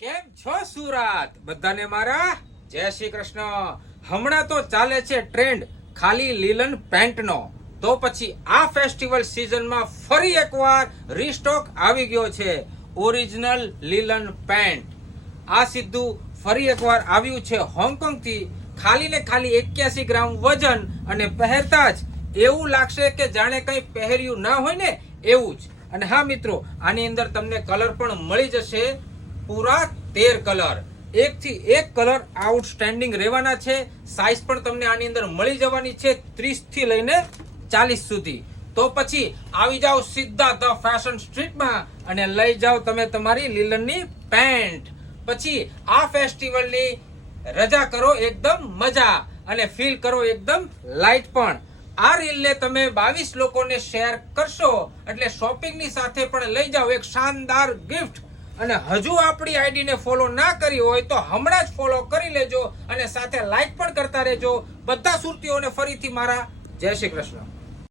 કેમ છો સુરત? બધાને મારા જય શ્રી કૃષ્ણ. હમણાં તો ચાલે છે ટ્રેન્ડ ખાલી લીલન પેન્ટનો. તો પછી આ ફેસ્ટિવલ સિઝનમાં ફરી એકવાર રીસ્ટોક આવી ગયો છે ઓરિજિનલ લીલન પેન્ટ. આ સીધું ફરી એકવાર આવ્યું છે હોંગકોંગ થી. ખાલી ને ખાલી 81 ગ્રામ વજન અને પહેરતા જ એવું લાગશે કે જાણે કંઈ પહેર્યું ના હોય ને એવું જ. અને હા મિત્રો, આની અંદર તમને કલર પણ મળી જશે પૂરા 13 કલર. એક થી એક કલર આઉટસ્ટેન્ડિંગ રહેવાના છે. સાઈઝ પણ તમને આની અંદર મળી જવાની છે 30 થી લઈને 40 સુધી. તો પછી આવી જાઓ સીધા ધ ફેશન સ્ટ્રીટમાં અને લઈ જાઓ તમે તમારી લીલનની પેન્ટ. પછી આ ફેસ્ટિવલની રજા કરો એકદમ મજા અને ફીલ કરો એકદમ લાઇટ પણ. આ રીલને તમે 22 લોકોને શેર કરશો એટલે શોપિંગની સાથે પણ લઈ જાઓ એક શાનદાર ગિફ્ટ. અને હજુ આપણી આઈડીને ફોલો ના કરી હોય તો હમણાં જ ફોલો કરી લેજો અને સાથે લાઈક પણ કરતા રહેજો. બધા સુરતીઓને ફરીથી મારા જય શ્રી કૃષ્ણ.